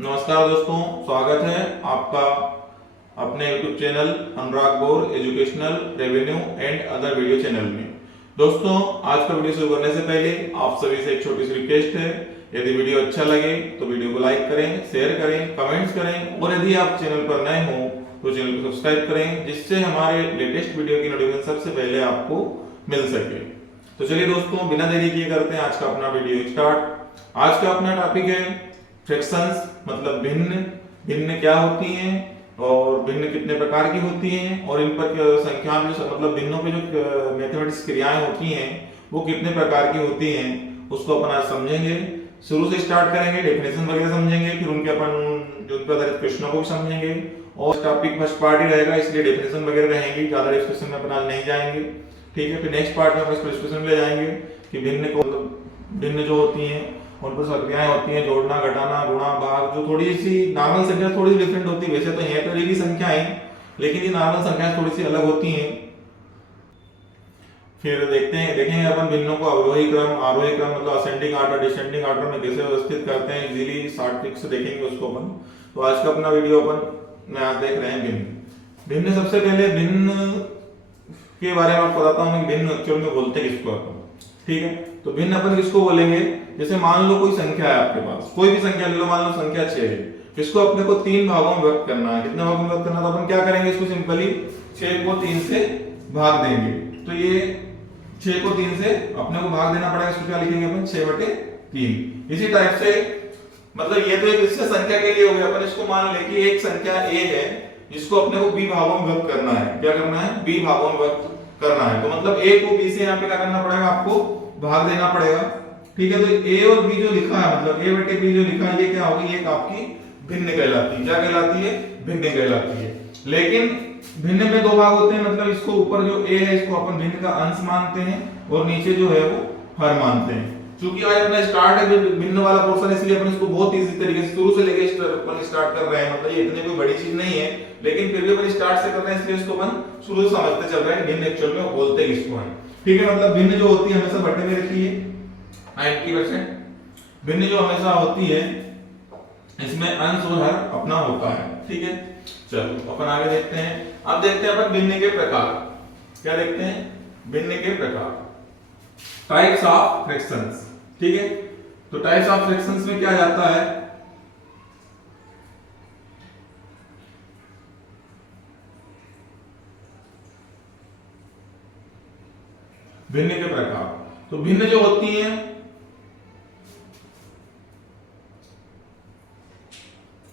नमस्कार दोस्तों, स्वागत है आपका अपने YouTube channel Anurag Gaur educational revenue and other video channel में। दोस्तों, आज का वीडियो शुरू करने से पहले आप सभी से एक छोटी सी रिक्वेस्ट है। यदि वीडियो अच्छा लगे तो वीडियो को लाइक करें, शेयर करें, कमेंट्स करें और यदि आप चैनल पर नए हो तो चैनल को सब्सक्राइब करें, जिससे हमारे लेटेस्ट वीडियो की नोटिफिकेशन सबसे पहले आपको मिल सके। तो चलिए दोस्तों, बिना देरी किए करते हैं आज का अपना वीडियो स्टार्ट। आज का अपना टॉपिक है फ्रैक्शंस, मतलब भिन्न। भिन्न क्या होती हैं और भिन्न कितने प्रकार की होती हैं और इन पर संख्या में मतलब भिन्नों पे जो मैथमेटिक्स क्रियाएं होती हैं वो कितने प्रकार की होती हैं उसको अपन आज समझेंगे। शुरू से स्टार्ट करेंगे, डेफिनेशन वगैरह समझेंगे, फिर उनके अपन जो उन पर आधारित प्रश्नों को भी समझेंगे। और टॉपिक फर्स्ट पार्ट ही रहेगा, इसलिए डेफिनेशन वगैरह रहेंगी, ज्यादा डिस्कशन में अपन आज नहीं जाएंगे। ठीक है, फिर नेक्स्ट पार्ट में अपन डिस्कशन ले जाएंगे कि भिन्न को भिन्न जो होती हैं उन पर संख्याएं होती हैं, जोड़ना, घटाना, गुणा, भाग, जो थोड़ी सी नॉर्मल संख्या थोड़ी सी डिफरेंट होती है। वैसे तो है तो एक ही संख्याएं, लेकिन ये नॉर्मल संख्याएं थोड़ी सी अलग होती हैं। फिर देखेंगे अपन भिन्नों को अवरोही क्रम, आरोही क्रम, मतलब असेंडिंग ऑर्डर, डिसेंडिंग ऑर्डर में कैसे व्यवस्थित करते हैं, इजीली शॉर्ट ट्रिक से देखेंगे उसको अपन। तो आज का अपना वीडियो अपन में आज देख रहे हैं भिन्न। भिन्न सबसे पहले भिन्न के बारे में आपको बताता हूँ। भिन्न एक्चुअल में बोलते हैं किसको अपन, ठीक है। तो भिन्न अपन किसको बोलेंगे, जैसे मान लो कोई संख्या है आपके पास, कोई भी संख्या ले लो, मान लो संख्या 6 है। इसको अपने को 3 भागों में व्यक्त करना है। कितने भागों में व्यक्त करना है, तो अपन क्या करेंगे, इसको सिंपली 6 को 3 से भाग देंगे। तो ये 6 को 3 से अपने को भाग देना पड़ेगा। इसको क्या लिखेंगे अपन, 6/3। इसी टाइप से मतलब ये तो एक इससे संख्या के लिए हो गया। अपन इसको मान ले कि एक संख्या a है जिसको अपने को b भागों में व्यक्त करना है। क्या करना है, b भागों में व्यक्त करना है। तो मतलब a को b से यहाँ पे क्या करना पड़ेगा, आपको भाग देना पड़ेगा। ठीक है, तो a और b जो लिखा है, मतलब a/b जो लिखा है, ये क्या होगी, एक आपकी भिन्न कहलाती है। क्या कहलाती है, भिन्न कहलाती है। लेकिन भिन्न में 2 भाग होते हैं, मतलब इसको ऊपर जो a है इसको अपन भिन्न का अंश मानते हैं और नीचे जो है वो हर मानते हैं। क्योंकि आज अपना स्टार्ट है भिन्न वाला पोर्शन, इसलिए अपन इसको बहुत इजी तरीके से शुरू से लेके अपन स्टार्ट कर रहे हैं। मतलब ये इतनी कोई बड़ी चीज नहीं है, लेकिन फिर भी अपन स्टार्ट से कर रहे हैं, इसलिए इसको अपन शुरू से समझते चल रहे हैं भिन्न एक्चुअल में बोलते हैं किसको है। ठीक है, मतलब भिन्न जो होती है हमेशा बटे में रहती है 90%। भिन्न जो हमेशा होती है इसमें अंश और हर अपना होता है। ठीक है, चलो अपन आगे देखते हैं। अब देखते हैं अपन भिन्न के प्रकार। क्या देखते हैं, भिन्न के प्रकार, टाइप्स ऑफ फ्रैक्शंस। ठीक है, तो टाइप्स ऑफ फ्रैक्शंस में क्या जाता है, भिन्न के प्रकार। तो भिन्न जो होती हैं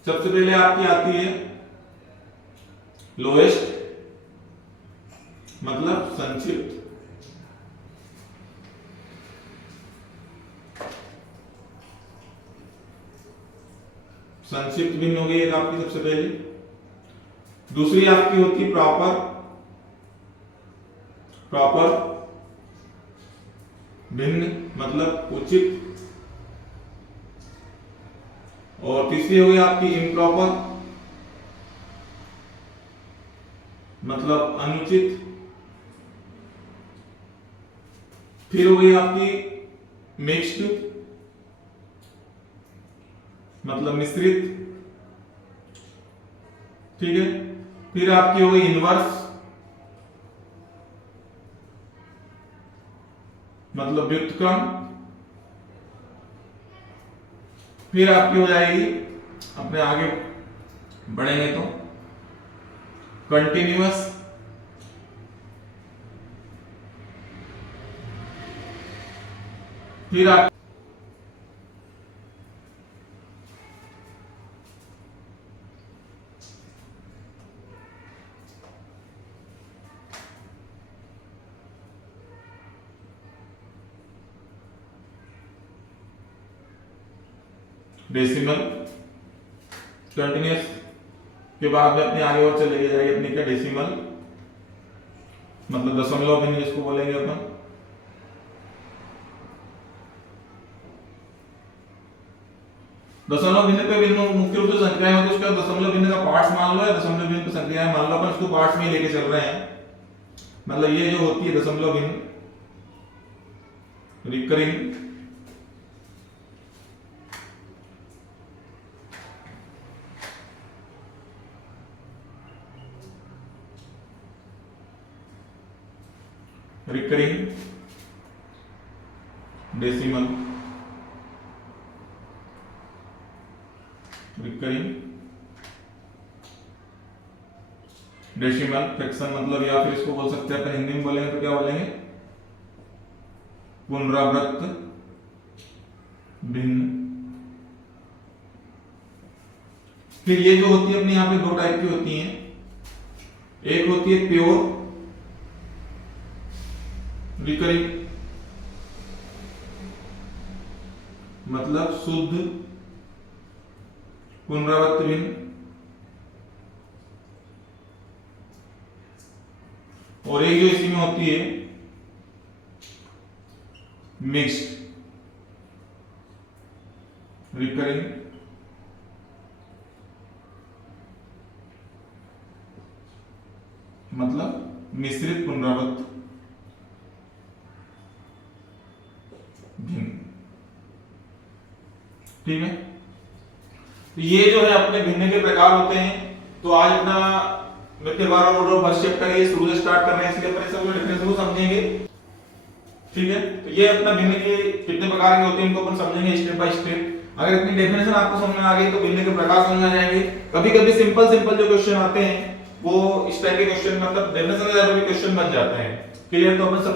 सबसे पहले आपकी आती है लोएस्ट, मतलब संक्षिप्त। संक्षिप्त भिन्न हो गई एक आपकी सबसे पहले। दूसरी आपकी होती है प्रॉपर, प्रॉपर भिन्न, मतलब उचित। और तीसरी हो गई आपकी इम्प्रॉपर, मतलब अनुचित। फिर हो गई आपकी मिक्स्ड, मतलब मिश्रित। ठीक है, फिर आपकी हो गई इनवर्स, मतलब व्युत्क्रम। फिर आपकी हो जाएगी, अपने आगे बढ़ेंगे तो कंटिन्यूअस। फिर आप डेसिमल। कंटिन्यूअस के बाद में अपने आगे और चले जाएगी अपनी क्या, डेसिमल, मतलब दशमलव भिन्न जिसको बोलेंगे अपन। दशमलव भिन्न पे भिन्न मुख्य रूप से संख्याएं होती है, उसका दशमलव भिन्न का पार्ट्स मान लो या दशमलव भिन्न की संख्याएं मान लो, अपन इसको पार्ट्स में लेके चल रहे हैं। मतलब ये जो होती है दशमलव भिन्न, recurring, recurring decimal, recurring decimal fraction मतलब, या फिर इसको बोल सकते हैं अपन हिंदी में बोलेंगे तो क्या बोलेंगे, पुनरावृत्त भिन्न। फिर ये जो होती है अपनी यहाँ पे दो टाइप की होती हैं, एक होती है प्योर रिकरिंग मतलब शुद्ध पुनरावृत्त भिन्न, और एक जो इसी में होती है मिक्स्ड रिकरिंग मतलब मिश्रित पुनरावृत्त भिन्न। ठीक है, तो ये जो है अपने भिन्न के प्रकार होते हैं। तो आज अपना मित्रवार और फर्स्ट चैप्टर ये शुरू से स्टार्ट कर रहे हैं, इसलिए अपन सब डिफरेंस को समझेंगे। ठीक है, तो ये अपना भिन्न के कितने प्रकार के होते हैं इनको अपन समझेंगे स्टेप बाय स्टेप। अगर इतनी डेफिनेशन आपको समझ में आ गई तो भिन्न के प्रकार समझ में आ जाएंगे। कभी कभी सिंपल जो क्वेश्चन आते हैं वो इस टाइप के क्वेश्चन मतलब डेफिनेशन के आधार पर क्वेश्चन बन जाते हैं। क्लियर, तो अपन सब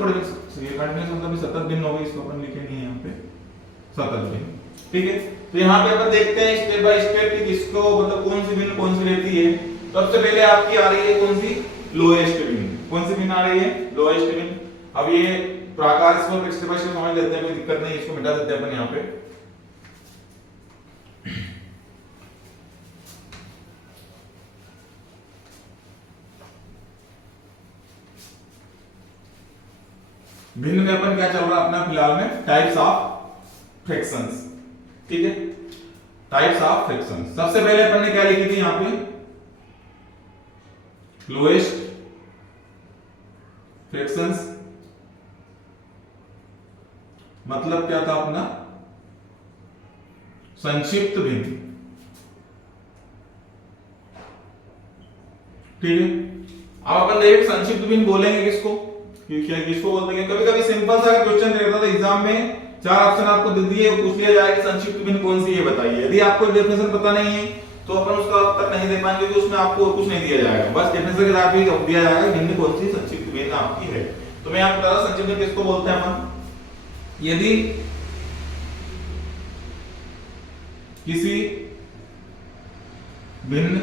ये कंटीन्यूअस मतलब सतत भिन्न हो गई, इसको अपन लिखे नहीं है यहाँ पे सतत भिन्न। ठीक है, तो यहाँ पे अपन देखते हैं स्टेप बाय स्टेप कि किसको मतलब कौन सी भिन्न कौन सी रहती है। सबसे पहले आपकी आ रही है कौन सी, लोएस्ट भिन्न। कौन सी भिन्न आ रही है, लोएस्ट भिन्न। अब ये प्रकार इसको स्टेप बाय स्टेप समझ लेते हैं, कोई दिक्कत नहीं, इसको मिटा देते हैं अपन यहाँ पे। भिन्न में अपन क्या चल रहा है अपना फिलहाल में, टाइप्स ऑफ फ्रैक्शंस। ठीक है, टाइप्स ऑफ फ्रैक्शंस। सबसे पहले अपन ने क्या लिखी थी यहाँ पे, लोएस्ट फ्रैक्शंस मतलब क्या था अपना, संक्षिप्त भिन्न। ठीक है, अब अपन डायरेक्ट संक्षिप्त भिन्न बोलेंगे किसको, किसको बोलते हैं। कभी कभी सिंपल सा क्वेश्चन रहता था एग्जाम में, चार ऑप्शन आपको दे दिए, पूछ लिया जाए कि संक्षिप्त भिन्न कौन सी है बताइए। यदि आपको डेफिनेशन पता नहीं है तो अपन उसका उत्तर नहीं दे पाएंगे, क्योंकि उसमें आपको कुछ नहीं दिया जाएगा, बस डेफिनेशन के आधार पर दिया जाएगा भिन्न कौन सी संक्षिप्त भिन्न आपकी है। तो मैं आपको बता रहा हूं संक्षिप्त भिन्न किसको बोलते हैं अपन। यदि किसी भिन्न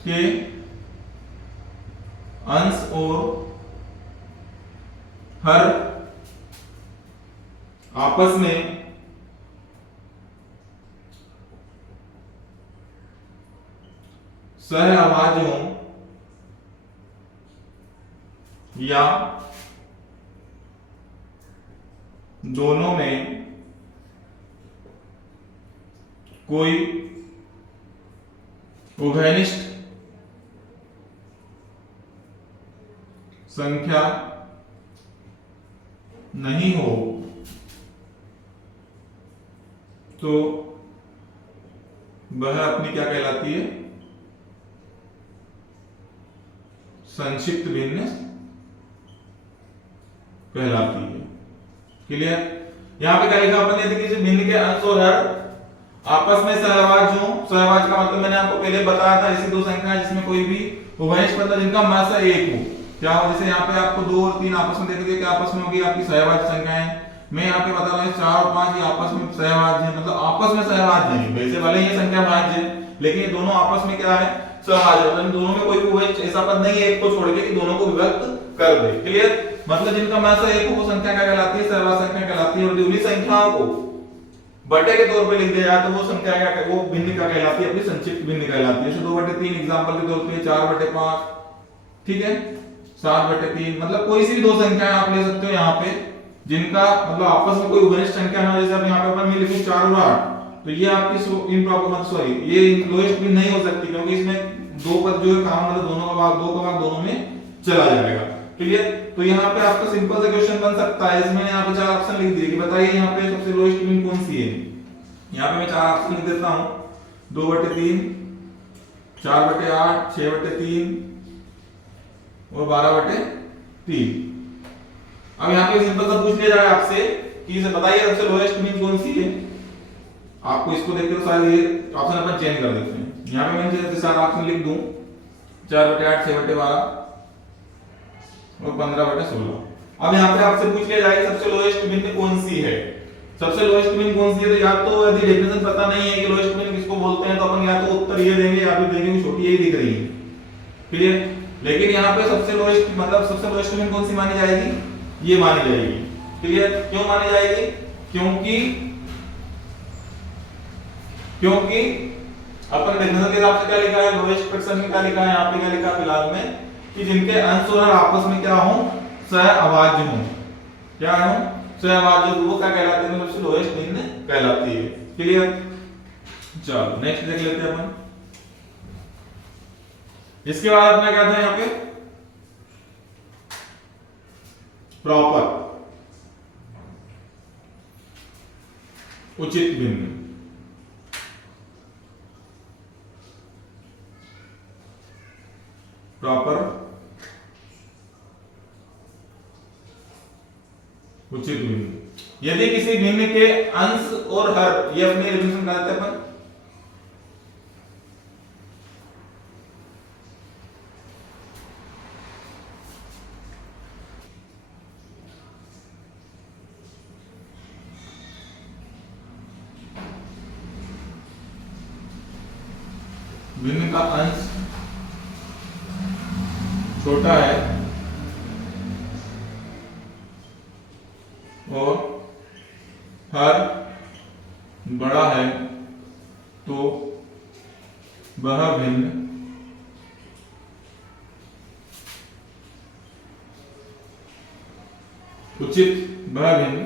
के अंश और हर आपस में सहअभाज्यों या दोनों में कोई उभयनिष्ठ संख्या नहीं हो तो वह अपनी क्या कहलाती है, संक्षिप्त भिन्न कहलाती है। क्लियर, यहां पे क्या लिखा अपन ने, किसी भिन्न के अंश और हर आपस में सहअभाज्य हो। सहअभाज्य का मतलब मैंने आपको पहले बताया था, ऐसी दो संख्याएं जिसमें कोई भी उभयनिष्ठ मतलब जिनका मात्रा एक हो। क्या हो, जैसे यहाँ पे आपको 2 और 3 आपस में देख दिए कि आपस में होगी आपकी सहअभाज्य संख्याएं। मैं यहाँ पे बता रहा हूँ 4 और 5 ये आपस में सहअभाज्य है, मतलब आपस में सहअभाज्य नहीं, वैसे भले ये संख्या भाज्य है लेकिन ये दोनों आपस में क्या है, सहअभाज्य। मतलब दोनों में कोई भी ऐसा पद नहीं है एक को छोड़ के कि दोनों को विभक्त कर दे। क्लियर, मतलब जिनका मात्रा एक हो वो संख्या क्या कहलाती है, सहअभाज्य संख्या कहलाती है। और दूसरी संख्याओं को बटे के तौर पे लिख दिया जाए तो वो संख्या क्या, वो भिन्न क्या कहलाती है, अपनी संक्षिप्त भिन्न कहलाती है। जैसे 2/3 एग्जांपल के तौर पे, 4/5, ठीक है, 7/3, मतलब कोई सी भी दो संख्याएं आप ले सकते हो यहाँ पे जिनका मतलब आपस में कोई उभयनिष्ठ संख्या ना हो। जैसे अब यहाँ पे अपन लिखे 4 और 8, तो ये आपकी इम्प्रॉपर सॉरी ये लोएस्ट भी नहीं हो सकती, क्योंकि इसमें दो पद जो है काम मतलब दोनों का भाग, दो का भाग दोनों में चला जाएगा। क्लियर, तो यहाँ पे आपका सिंपल सा क्वेश्चन बन सकता है। इसमें यहाँ पे 4 ऑप्शन लिख दिए कि बताइए यहाँ पे सबसे लोएस्ट भिन्न कौन सी है। यहाँ पे मैं 4 ऑप्शन लिख देता हूँ, 2/3, 4/8, 6/3 और 12/3। 3। अब यहाँ पे सिंपल सा पूछ लिया जाए आपसे कि इसे बताइए सबसे लोएस्ट मीन कौन सी है। आपको इसको देखते हो शायद ये ऑप्शन अपन चेंज कर देते हैं। यहाँ पे मैं जैसे सारा ऑप्शन लिख दूं 4/8, 6/12 और 15/16। अब यहाँ पे आपसे पूछ लिया जाए सबसे लोएस्ट मीन कौन सी है। सबसे लोएस्ट मीन कौन सी है, तो या तो यदि डेफिनेशन पता नहीं है कि लोएस्ट मीन किसको बोलते हैं तो अपन या तो उत्तर ये देंगे या फिर देंगे छोटी यही दिख रही है, क्लियर। लेकिन यहाँ पे सबसे लोएस्ट मतलब सबसे लोएस्ट मीन कौन सी मानी जाएगी, ये मानी जाएगी, क्लियर। क्यों मानी जाएगी, क्योंकि अपन डेफिनेशन के हिसाब से क्या लिखा है, लोएस्ट फ्रैक्शन में क्या लिखा है, यहाँ पे क्या लिखा है फिलहाल में कि जिनके अंश और आपस में क्या हो, सहअभाज्य हो। क्या हो, सहअभाज्य, वो क्या कहलाते हैं, सबसे लोएस्ट मीन कहलाती है, क्लियर। चलो नेक्स्ट देख लेते हैं अपन। इसके बाद अपना क्या था यहाँ पे, प्रॉपर उचित भिन्न। प्रॉपर उचित भिन्न, यदि किसी भिन्न के अंश और हर, ये अपने डेफिनेशन बताते हैं अपन। भिन्न का अंश छोटा है और हर बड़ा है तो वह भिन्न उचित, वह भिन्न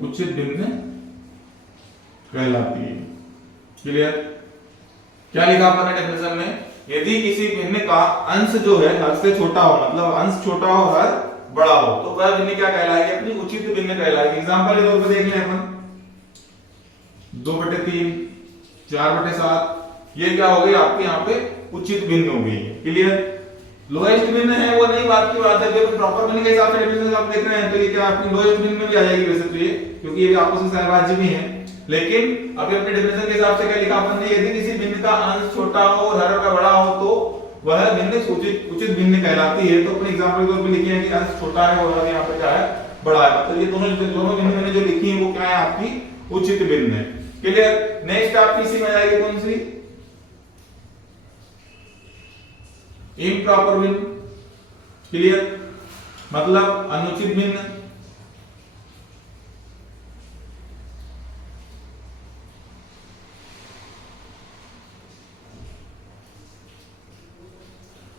उचित भिन्न कहलाती है, क्लियर। क्या लिखा आपने डेफिनेशन में, यदि किसी भिन्न का अंश जो है हर से छोटा हो, मतलब अंश छोटा हो हर बड़ा हो, तो वह भिन्न क्या कहलाएगी, अपनी उचित भिन्न कहलाएगी। एग्जांपल के तौर पे देख लें अपन 2/3, 4/7, ये क्या हो गई आपके यहाँ पे उचित भिन्न हो गई, क्लियर। लोएस्ट भिन्न है वो नहीं बात की बात है, जो प्रॉपर भिन्न के हिसाब से डेफिनेशन आप देख रहे हैं तो ये क्या अपनी लोएस्ट भिन्न में भी आ जाएगी वैसे तो ये, क्योंकि ये भी आपस में सहअभाज्य भी है। लेकिन अभी अपने डेफिनेशन के हिसाब से क्या लिखा अपन ने, यदि किसी भिन्न का अंश छोटा हो और हर का बड़ा हो तो वह भिन्न उचित भिन्न कहलाती है। तो अपने एग्जांपल के तौर पे लिखे हैं कि अंश छोटा है और यहाँ पे क्या है, बड़ा है, मतलब ये दोनों भिन्न मैंने जो लिखी है वो क्या है, आपकी उचित भिन्न है, क्लियर। नेक्स्ट आपकी इसी में आएगी कौन सी, इम्प्रॉपर भिन्न, क्लियर, मतलब अनुचित भिन्न।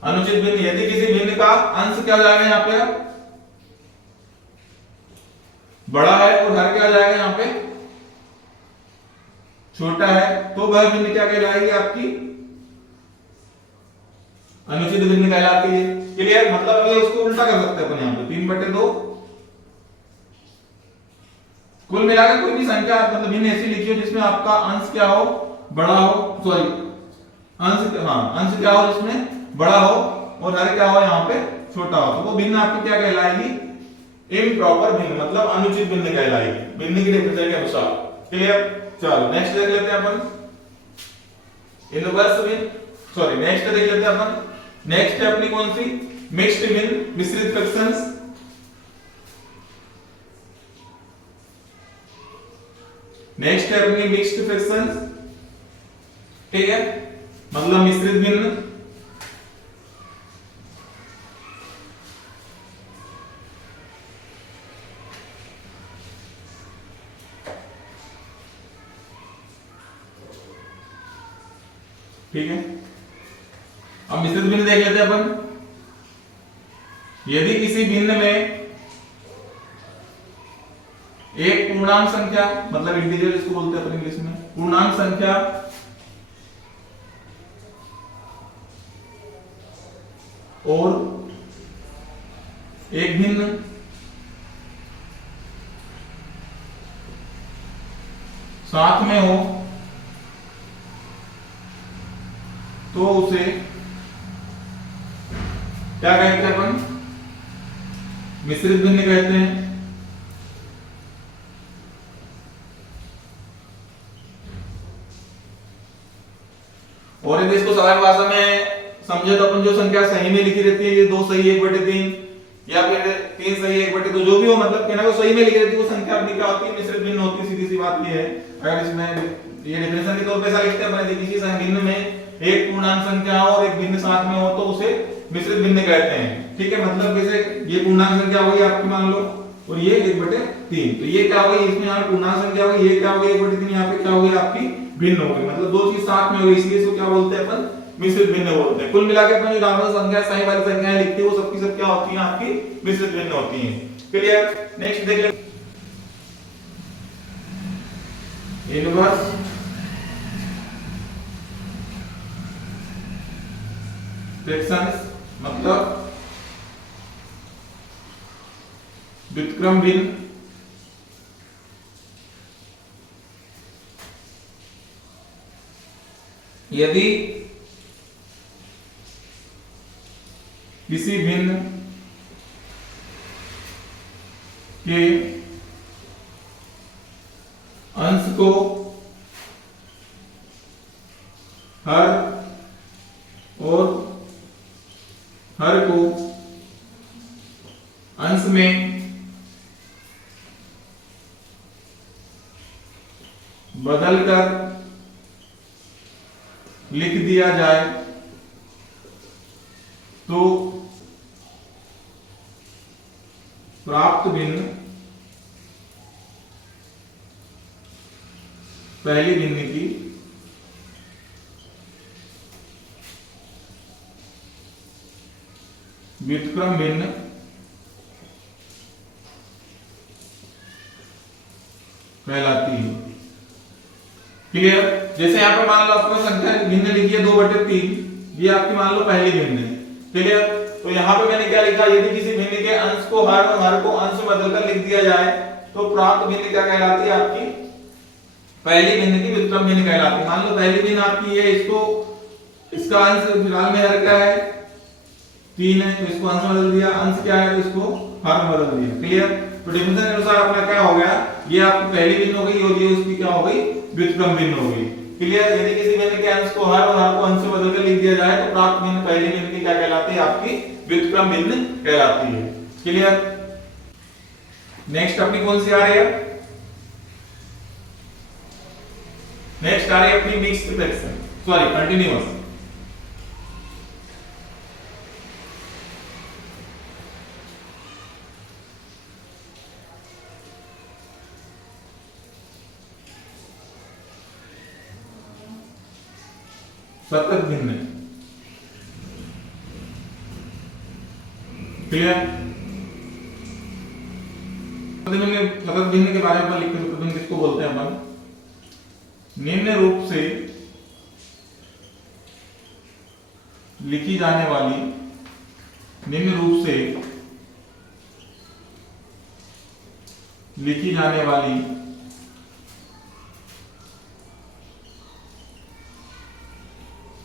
अनुचित भिन्न, यदि किसी भिन्न का अंश क्या जाएगा यहाँ पे, बड़ा है और हर क्या जाएगा यहाँ पे, छोटा है, तो वह भिन्न क्या कहलाएगी, आपकी अनुचित भिन्न कहलाती है, क्लियर। मतलब अभी उसको उल्टा कर सकते हैं अपन यहाँ पे 3/2, कुल मिलाकर कोई भी संख्या मतलब भिन्न ऐसी लिखिए जिसमें आपका अंश क्या हो, बड़ा हो, सॉरी अंश क्या हो जिसमें बड़ा हो और हर क्या हो यहाँ पे छोटा हो, तो वो भिन्न आपकी क्या कहलाएगी, इम्प्रॉपर भिन्न, मतलब अनुचित भिन्न कहलाएगी, भिन्न की डेफिनेशन के अनुसार, क्लियर। चलो नेक्स्ट देख लेते हैं अपन, इनवर्स भिन्न, सॉरी नेक्स्ट देख लेते हैं अपन। नेक्स्ट है अपनी कौन सी, मिक्स्ड भिन्न, मिश्रित फ्रैक्शंस। नेक्स्ट है अपनी मिक्स्ड फ्रैक्शंस, ठीक है, मतलब मिश्रित भिन्न। ठीक है, अब मिश्रित भिन्न देख लेते हैं अपन। यदि किसी भिन्न में एक पूर्णांक संख्या, मतलब इंटीजर इसको बोलते हैं अपन इंग्लिश में, पूर्णांक संख्या और एक भिन्न साथ में हो तो उसे क्या कहते हैं अपन? मिश्रित भिन्न कहते हैं। और यदि इसको साधारण भाषा में समझे तो अपन जो संख्या सही में लिखी रहती है, ये 2 सही 1/3 या फिर 3 सही 1/2 जो भी हो, मतलब कहना को सही में लिखी रहती है वो संख्या अपनी क्या होती है? मिश्रित भिन्न होती है। सीधी सी बात ये है। अगर इसमें ये डेफिनेशन के तौर पे ऐसा लिखते हैं अपन, यदि किसी भिन्न में एक पूर्णांक संख्या हो और एक भिन्न साथ में हो तो उसे मिश्रित भिन्न कहते हैं। ठीक है, मतलब जैसे ये पूर्णांक संख्या हो गई आपकी मान लो, और ये 1/3, तो ये क्या हो गई? इसमें यहाँ पूर्णांक संख्या हो गई, ये क्या हो गई? 1/3, यहाँ पे क्या हो गई? आपकी भिन्न हो गई। मतलब दो चीज साथ में हो गई, इसलिए इसको क्या बोलते हैं अपन? मिश्रित भिन्न बोलते हैं। कुल मिला के अपन जो नॉर्मल संख्या सही वाली संख्याएं लिखते हैं वो सबकी सब क्या होती हैं? आपकी मिश्रित भिन्न होती हैं। क्लियर? नेक्स्ट देख लेते हैं इनवर्स फ्रैक्शंस, मतलब व्युत्क्रम भिन्न। यदि किसी भिन्न के अंश को हर और हर को अंश में बदलकर लिख दिया जाए तो प्राप्त भिन्न पहली भिन्न की व्युत्क्रम भिन्न कहलाती है। क्लियर? जैसे यहाँ पे मान लो आपको संख्या भिन्न लिखी है 2/3, ये आपकी मान लो पहली भिन्न है। क्लियर? तो यहाँ पे मैंने क्या लिखा? यदि किसी भिन्न के अंश को हर को अंश में बदलकर लिख दिया जाए तो प्राप्त भिन्न क्या कहलाती है? आपकी पहली भिन्न की व्युत्क्रम भिन्न कहलाती है। मान लो पहली भिन्न आपकी है, इसको इसका अंश फिलहाल में हर क्या है? 3 है, तो इसको अंश में बदल दिया। अंश क्या है? तो इसको हर में बदल दिया। क्लियर? तो डेफिनेशन के अनुसार अपना क्या हो गया? ये आपकी पहली भिन्न हो गई और ये उसकी क्या हो गई? व्युत्क्रम भिन्न हो गई। क्लियर? यदि किसी भिन्न के अंश को हर और हर को अंश में बदलकर लिख दिया जाए तो प्राप्त भिन्न पहली भिन्न की क्या कहलाती है? आपकी व्युत्क्रम भिन्न कहलाती है। क्लियर? नेक्स्ट अपनी कौन सी आ रही है? नेक्स्ट आ रही है अपनी मिक्स्ड फ्रैक्शन, सॉरी कंटीन्यूअस। सतत भिन्न। क्लियर? सतत भिन्न के बारे में लिखते हैं। भिन्न किसको बोलते हैं अपन? निम्न रूप से लिखी जाने वाली, निम्न रूप से लिखी जाने वाली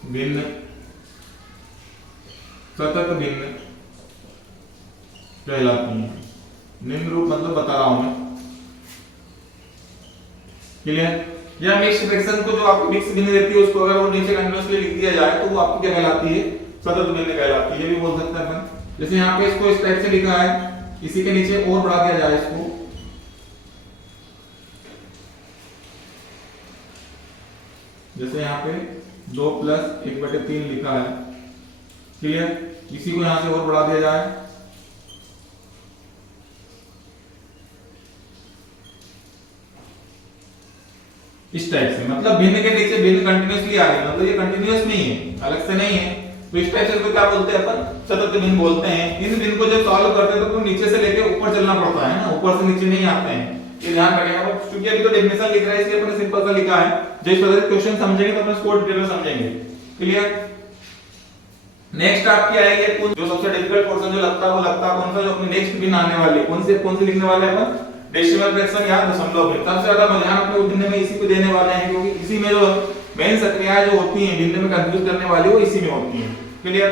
भिन्न सतत भिन्न कहलाती है। निम्न रूप मतलब बता रहा हूं मैं। क्लियर? या मिक्स फ्रैक्शन को जो आपकी मिक्स भिन्न रहती है उसको अगर वो नीचे कंटीन्यूअसली लिख दिया जाए तो वो आपकी क्या कहलाती है? सतत भिन्न कहलाती है। ये भी बोल सकते हैं अपन। जैसे यहाँ पे इसको इस टाइप से लिखा है, इसी के नीचे और बढ़ा दिया जाए इसको, जैसे यहाँ पे 2 + 1/3 लिखा है। क्लियर? इसी को यहां से और बढ़ा दिया जाए, इस टाइप से, मतलब भिन्न के नीचे भिन्न कंटीन्यूअसली आ रही है, मतलब ये कंटीन्यूअस नहीं है, अलग से नहीं है। तो इस टाइप से इसको क्या बोलते हैं अपन? सतत भिन्न बोलते हैं। इन भिन्न को जब सॉल्व करते हैं तो नीचे से लेके ऊपर चलना पड़ता है ना, ऊपर से नीचे नहीं आते हैं। ये ध्यान रखिएगा। क्योंकि अभी तो डेफिनेशन लिख रहा है इसलिए अपन सिंपल सा लिखा है। जब इस तरह के क्वेश्चन समझेंगे तो अपन इसको डिटेल में समझेंगे। क्लियर? नेक्स्ट आपकी आएगी जो सबसे डिफिकल्ट पोर्शन जो लगता है वो लगता है कौन सा? जो अपनी नेक्स्ट भिन्न आने वाली है, कौन सी लिखने वाले हैं अपन? डेसिमल फ्रैक्शन या दशमलव भिन्न। सबसे ज्यादा ध्यान अपने भिन्न में इसी को देने वाले हैं, क्योंकि इसी में जो मेन संख्याएं जो होती हैं भिन्न में कंफ्यूज करने वाली वो इसी में होती हैं। क्लियर?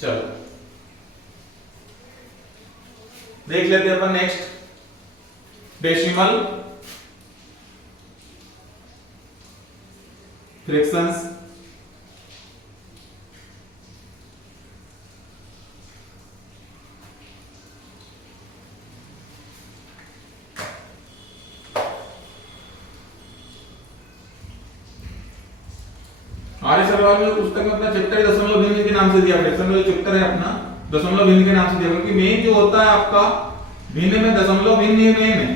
चलो देख लेते हैं अपन नेक्स्ट डेसिमल फ्रैक्शंस। आर्य सरवाल में पुस्तक में अपना चैप्टर दशमलव भिन्न के नाम से दिया, फ्रैक्शन में चैप्टर है अपना दशमलव भिन्न के नाम से दिया, क्योंकि मेन जो होता है आपका भिन्न में दशमलव भिन्न ही मेन है।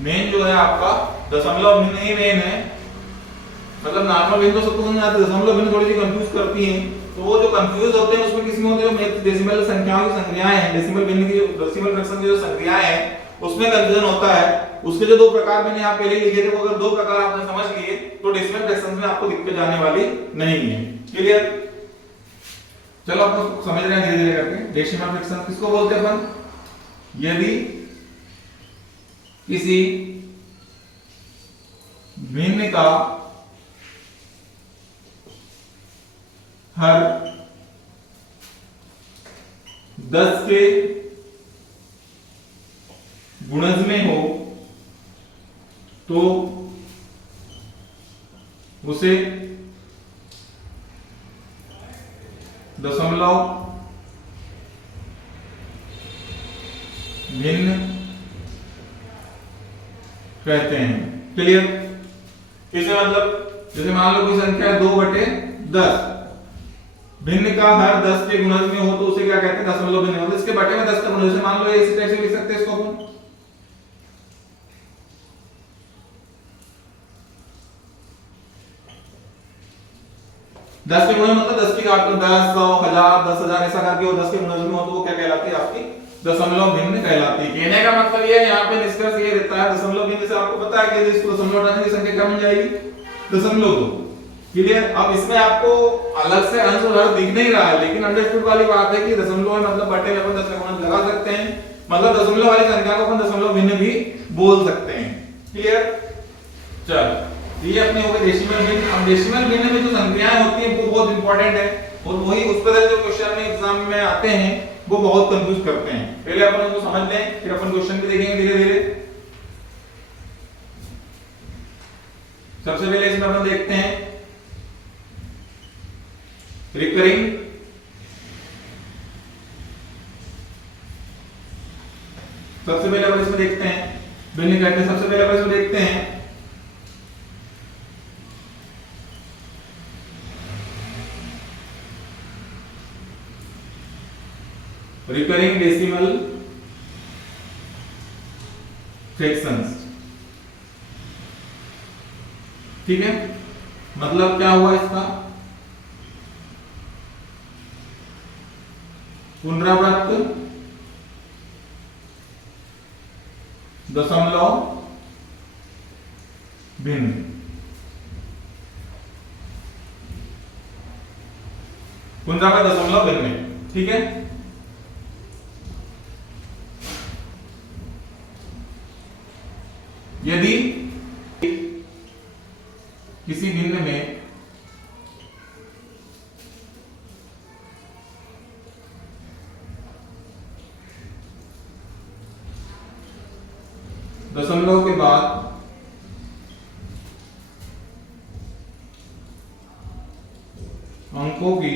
मेन जो है आपका दशमलव भिन्न ही मेन है। मतलब नॉर्मल भिन्न तो सबको समझ आता है, दशमलव भिन्न थोड़ी सी कंफ्यूज करती हैं। तो वो जो कंफ्यूज होते हैं उसमें किसमें होते हैं, जो डेसिमल संख्याओं की संख्याएं हैं, डेसिमल भिन्न की डेसिमल फ्रैक्शन की जो संख्याएं हैं उसमें कंफ्यूजन होता है। उसके जो दो प्रकार मैंने यहाँ पहले लिखे थे, वो अगर दो प्रकार आपने समझ लिए तो डेसिमल फ्रैक्शन में आपको दिक्कत जाने वाली नहीं है। क्लियर? चलो आप समझ रहे हैं धीरे धीरे करके। डेसिमल फ्रैक्शन किसको बोलते हैं अपन? यदि किसी भिन्न का हर 10 के गुणज में हो तो उसे दशमलव भिन्न कहते हैं। क्लियर? इसे मतलब जैसे मान लो कोई संख्या 2/10, भिन्न का हर 10 के गुणज में हो तो उसे क्या कहते हैं? दशमलव भिन्न। मतलब इसके बटे में 10 का गुणज, जैसे मान लो इसी तरह से लिख सकते हैं इसको अपन 10 के गुणज मतलब 10 की घात 10, 100, 1000, 10,000 ऐसा करके वो 10 के गुणज में हो तो वो क्या कहलाती है? आपकी दशमलव भिन्न कहलाती है। कहने का मतलब ये है, यहाँ पे निष्कर्ष ये रहता है दशमलव भिन्न से आपको पता है कि इसको दशमलव हटाने की संख्या क्या बन जाएगी? दशमलव 2। क्लियर? अब इसमें आपको अलग से अंश और हर दिख नहीं रहा है, लेकिन अंडरस्टूड वाली बात है कि दशमलव मतलब बटे में अपन 10 का गुणज लगा सकते हैं। मतलब दशमलव वाली संख्या को अपन दशमलव भिन्न भी बोल सकते हैं। क्लियर? चलो ये अपने हो गए डेसिमल भिन्न। अब डेसिमल भिन्न में जो संख्याएं होती हैं वो बहुत इंपॉर्टेंट है, और वही उस पर जो क्वेश्चन में एग्जाम में आते हैं वो बहुत कंफ्यूज करते हैं। पहले अपन उसको समझ लें, फिर अपन क्वेश्चन भी देखेंगे धीरे धीरे। सबसे पहले इसमें अपन देखते हैं रिकरिंग सबसे पहले अपन इसमें देखते हैं भिन्न कहते हैं। सबसे पहले अपन इसमें देखते हैं रिकरिंग डेसिमल फ्रैक्शंस। ठीक है? मतलब क्या हुआ इसका? पुनरावृत्त दशमलव भिन्न। पुनरावृत्त दशमलव भिन्न। ठीक है? यदि किसी भिन्न में दशमलव के बाद अंकों की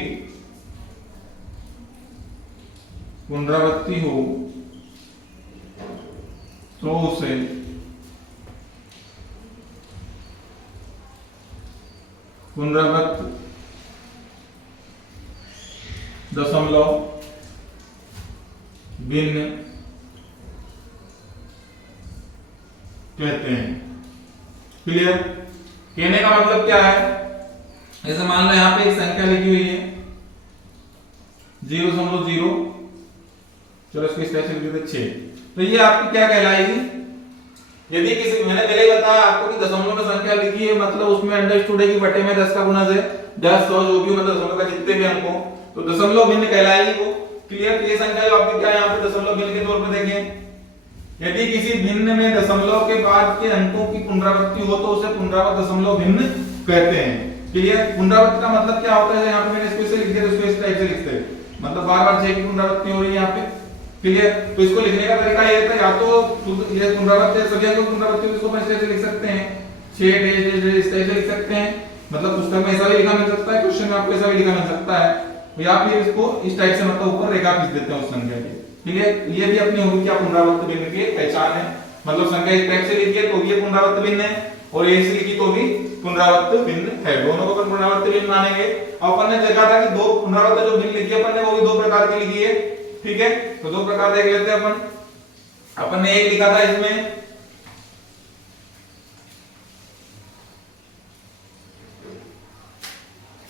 पुनरावृत्ति हो तो उसे पुनरावृत्त दशमलव भिन्न कहते हैं। क्लियर? कहने का मतलब क्या है? जैसे मान लो यहाँ पे एक संख्या लिखी हुई है 0.0, चलो इसको इस तरह से लिख देते 6, तो ये आपकी क्या कहलाएगी? यदि किसी, मैंने पहले ही बताया आपको कि दशमलव में संख्या लिखी है मतलब उसमें अंडरस्टूड है कि बटे में 10 का गुणज है, 10, 100 जो भी मतलब दशमलव का जितने भी अंक हो तो दशमलव भिन्न कहलाएगी वो। क्लियर? ये संख्या जो आपकी क्या है यहाँ पे दशमलव भिन्न के तौर पे देखें यदि किसी भिन्न में दशमलव के बाद के अंकों की पुनरावृत्ति हो तो उसे पुनरावृत दशमलव भिन्न कहते हैं। क्लियर? पुनरावृत्ति का मतलब क्या होता है? यहाँ पे मैंने इसको ऐसे लिख दिया तो इसको इस टाइप से लिखते हैं, मतलब बार बार 6 की पुनरावृत्ति हो रही है यहाँ पे। क्लियर? तो इसको लिखने का तरीका ये था, या तो ये पुनरावृत्ति है, सभी अंकों की पुनरावृत्ति इसको हम इस टाइप से लिख सकते हैं, 6 इस टाइप से लिख सकते हैं, मतलब पुस्तक में ऐसा भी लिखा मिल सकता है, क्वेश्चन में आपको ऐसा भी लिखा मिल सकता है, या फिर इसको इस टाइप से मतलब ऊपर रेखा खींच देते हैं उस संख्या की। क्लियर? ये भी अपनी होगी क्या पुनरावृत्त भिन्न की पहचान है, मतलब संख्या इस टाइप से लिखी है तो ये पुनरावृत्त भिन्न है, और ये लिखी तो भी पुनरावृत्त भिन्न है, दोनों को अपन पुनरावृत्त भिन्न मानेंगे। अब अपन ने देखा था कि दो पुनरावृत्त जो भिन्न लिखी है अपन ने वो भी दो प्रकार की लिखी है। ठीक है, तो दो प्रकार देख लेते हैं अपन ने एक लिखा था इसमें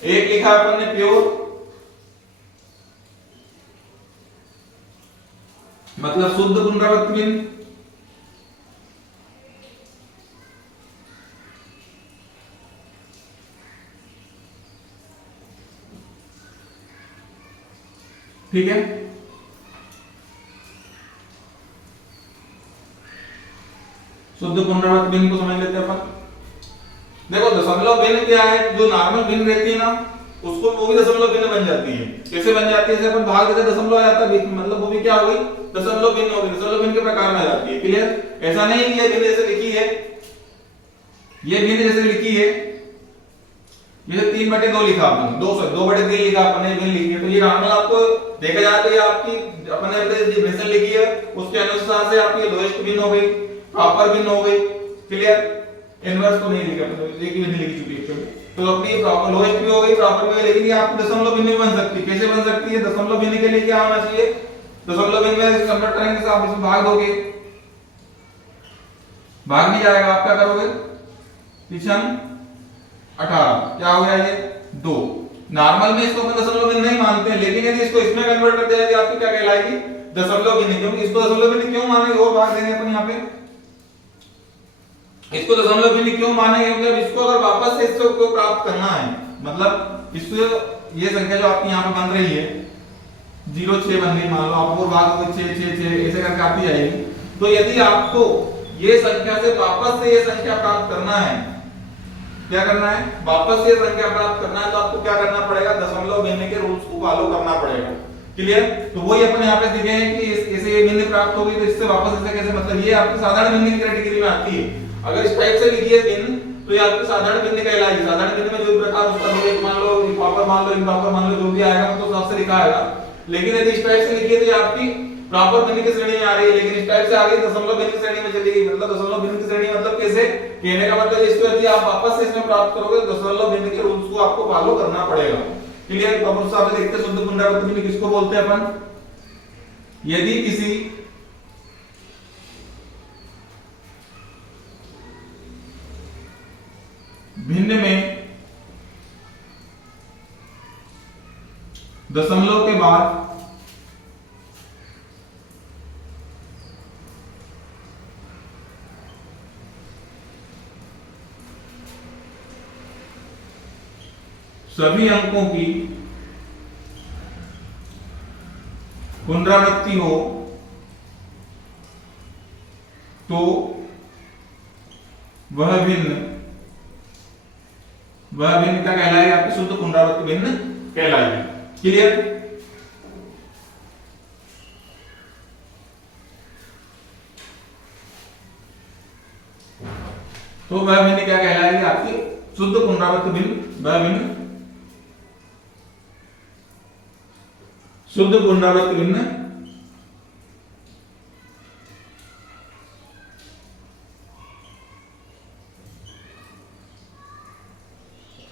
एक लिखा अपन ने प्योर, मतलब शुद्ध पुनरावृत्त भिन्न, ठीक है। शुद्ध पुनरावृत्त भिन्न को समझ लेते हैं अपन। देखो दशमलव भिन्न क्या है, जो नॉर्मल भिन्न रहती है ना उसको वो भी दशमलव भिन्न बन जाती है। कैसे बन जाती है? जैसे अपन भाग देते दशमलव आ जाता है, मतलब वो भी क्या हो गई? दशमलव भिन्न हो गई, दशमलव भिन्न के प्रकार में आ जाती है। क्लियर? ऐसा नहीं है कि ये भिन्न जैसे लिखी है, ये भिन्न जैसे लिखी है, ये 3/2 लिखा अपन, 2/3 लिखा अपन ने भिन्न लिखी है, तो ये नॉर्मल आपको देखा जाए तो ये आपकी अपन ने डेफिनेशन लिखी है उसके अनुसार से आपकी लोएस्ट भिन्न हो गई, प्रॉपर भिन्न हो गई। क्लियर? इनवर्स तो नहीं लिखा, एक ही भिन्न लिखी चुकी है, तो अपनी प्रॉपर लोएस्ट भी हो गई, प्रॉपर भी, लेकिन ये आपकी दशमलव भिन्न भी बन सकती है। कैसे बन सकती है? दशमलव भिन्न के लिए क्या होना चाहिए? दशमलव भिन्न में कन्वर्ट करेंगे तो आप इसमें भाग दोगे, भाग नहीं जाएगा, आप क्या करोगे? 18 क्या हो गया ये 2। नॉर्मल में इसको अपन दशमलव भिन्न नहीं मानते हैं, लेकिन यदि इसको इसमें कन्वर्ट कर दिया जाए तो आपकी क्या कहलाएगी? दशमलव भिन्न। क्योंकि इसको दशमलव भिन्न क्यों मानेंगे, और भाग देंगे अपन यहाँ पे, इसको दशमलव भिन्न क्यों मानेंगे? क्योंकि अब इसको अगर वापस से इसको प्राप्त करना है, मतलब इसको ये संख्या जो आपकी यहाँ पे बन रही है 0 6 बन रही, मान लो आप और भाग दोगे 6 6 6 ऐसे करके आती जाएगी, तो यदि आपको ये संख्या से वापस से ये संख्या प्राप्त करना है, क्या करना है? वापस से संख्या प्राप्त करना है तो आपको क्या करना पड़ेगा? दशमलव भिन्न के रूल्स को फॉलो करना पड़ेगा। क्लियर? तो वही अपन यहाँ पे दिखे हैं कि ऐसे भिन्न प्राप्त होगी तो इससे वापस ऐसे कैसे, मतलब ये आपकी साधारण भिन्न की कैटेगरी में आती है। अगर इस टाइप से लिखी है भिन्न तो ये आपकी साधारण भिन्न कहलाएगी। साधारण भिन्न में जो भी प्रकार उसका लोग मान लो, प्रॉपर मान लो, इम्प्रॉपर मान लो, जो भी आएगा वो तो सबसे लिखा आएगा। लेकिन यदि इस टाइप से लिखी है तो ये आपकी प्रॉपर भिन्न की श्रेणी में आ रही है, लेकिन इस टाइप से आ गई दशमलव भिन्न की श्रेणी में चली गई। मतलब दशमलव भिन्न की श्रेणी मतलब कैसे? कहने का मतलब इसको यदि आप वापस से इसमें प्राप्त करोगे तो दशमलव भिन्न के रूल्स को आपको फॉलो करना पड़ेगा। क्लियर? तो अब उससे देखते हैं शुद्ध पुनरावृत्त भिन्न किसको बोलते हैं अपन। यदि किसी भिन्न में दशमलव के बाद सभी अंकों की पुनरावृत्ति हो तो वह भिन्न क्या कहलाएगा? आपकी शुद्ध पुनरावृत्त भिन्न कहलाएगी। क्लियर? तो वह भिन्न क्या कहलाएगी? आपकी शुद्ध पुनरावृत्त भिन्न, वह भिन्न शुद्ध पुनरावृत्त भिन्न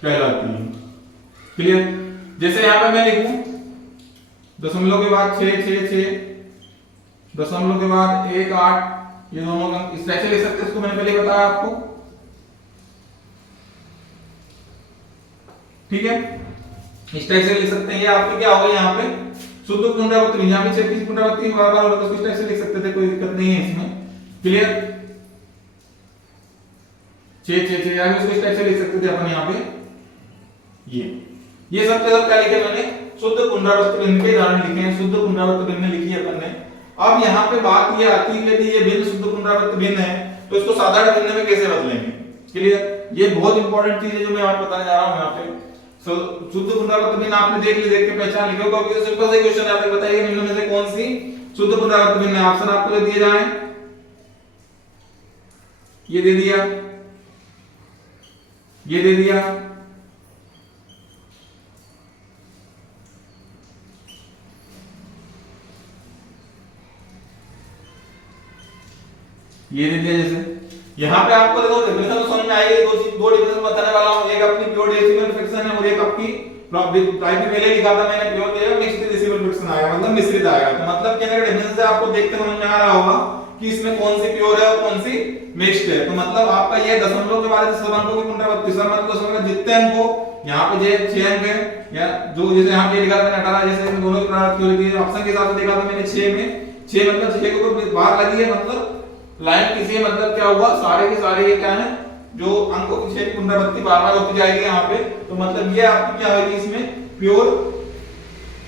कहलाती है। क्लियर? जैसे यहां पे मैं लिखूं दशमलव के बाद 6 6 6, दशमलव के बाद 1 8, ये दोनों का इस तरह से लिख सकते हैं। इसको मैंने पहले बताया आपको। ठीक है, इस टाइप से लिख सकते हैं। ये आपकी क्या होगा यहाँ पे शुद्ध पुनरावृत्ति भिन्न। यहाँ पे 6 की पुनरावृत्ति बार बार होगा तो इस टाइप से लिख सकते थे, कोई दिक्कत नहीं है इसमें। क्लियर? 6 6 6 यानी इसको इस टाइप से लिख सकते थे अपन यहाँ पे। ये सब क्या लिखे मैंने? शुद्ध पुनरावृत्त भिन्न के उदाहरण लिखे हैं। शुद्ध पुनरावृत्त भिन्न लिखी है अपन ने, अब यहाँ पे बात ये आती है यदि ये भिन्न शुद्ध पुनरावृत्त भिन्न है तो इसको साधारण भिन्न में कैसे बदलेंगे। क्लियर, ये बहुत इंपॉर्टेंट चीज है जो मैं आपको बताने जा रहा हूँ यहाँ पे। शुद्ध पुनरावृत्त भिन्न आपने देख के पहचान लिखे होगा, क्योंकि सिंपल सा क्वेश्चन है, आप बताइए निम्न में से कौन सी शुद्ध पुनरावृत्त भिन्न है। ऑप्शन आपको दे दिए जाए, ये दे दिया, ये दे दिया, ये दे दिया। जैसे यहाँ पे आपको देखो डेफिनेशन तो समझ में आई है, दो डेफिनेशन बताने वाला हूँ, एक अपनी प्योर डेसिमल फ्रैक्शन है और एक आपकी टाइप में पहले लिखा था मैंने प्योर देगा मिक्स्ड डेसिमल फ्रैक्शन आएगा, मतलब मिश्रित आएगा। तो मतलब कहने का डेफिनेशन से आपको देखते समझ में आ रहा होगा कि इसमें कौन सी प्योर है और कौन सी मिक्स्ड है। तो मतलब आपका ये दशमलव के बारे में दशमलव की पुनरावृत्ति सर मतलब दशमलव जितने अंक हो, यहाँ पे जे 6 अंक है या जो जैसे यहाँ पे लिखा था मैंने 18, जैसे इसमें दोनों की पुनरावृत्ति हो रही है, ऑप्शन के हिसाब से देखा था मैंने 6 में 6 मतलब 6 के ऊपर बार लगी है, मतलब लाइन किसी मतलब क्या हुआ सारे के सारे ये क्या है जो अंकों की 6 की पुनरावृत्ति बार-बार होती जाएगी यहाँ पे। तो मतलब ये आपकी क्या होगी इसमें प्योर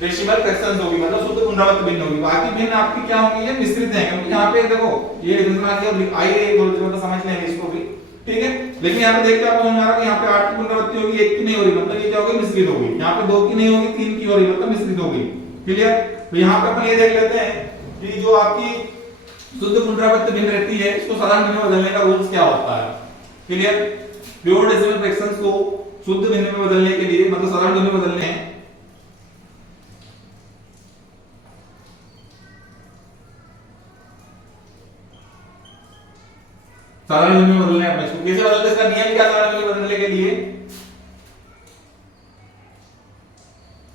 डेसिमल फ्रैक्शंस होगी, मतलब शुद्ध पुनरावृत्ति भिन्न होगी। बाकी भिन्न आपकी क्या होंगी, ये मिश्रित हैं, क्योंकि यहाँ पे देखो ये डिफरेंस आई है, एक दो समझ लेंगे इसको भी, ठीक है। लेकिन यहाँ पे देख के आपको समझ आ रहा है कि यहाँ पे 8 की पुनरावृत्ति होगी, 1 की नहीं हो रही, मतलब ये क्या होगी मिश्रित होगी। यहाँ पे 2 की नहीं होगी, 3 की हो रही, मतलब मिश्रित होगी। क्लियर, तो यहाँ पे अपन ये देख लेते हैं कि जो आपकी शुद्ध पुनरावृत्ति भिन्न रहती है इसको साधारण भिन्न में बदलने का रूल्स क्या होता है। क्लियर, प्योर डेसिमल फ्रैक्शंस को शुद्ध भिन्न में बदलने के लिए मतलब साधारण भिन्न में बदलने हैं, साधारण भिन्न में बदलने हैं। इसको कैसे बदलते हैं, इसका नियम क्या साधारण भिन्न में बदलने के लिए,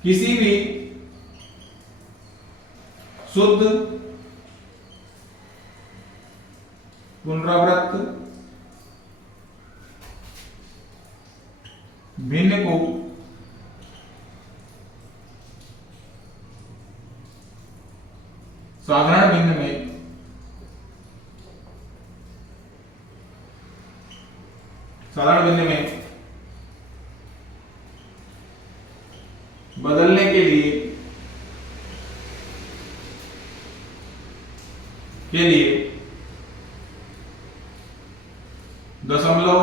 किसी भी शुद्ध पुनरावृत्त भिन्न को साधारण भिन्न में बदलने के लिए दशमलव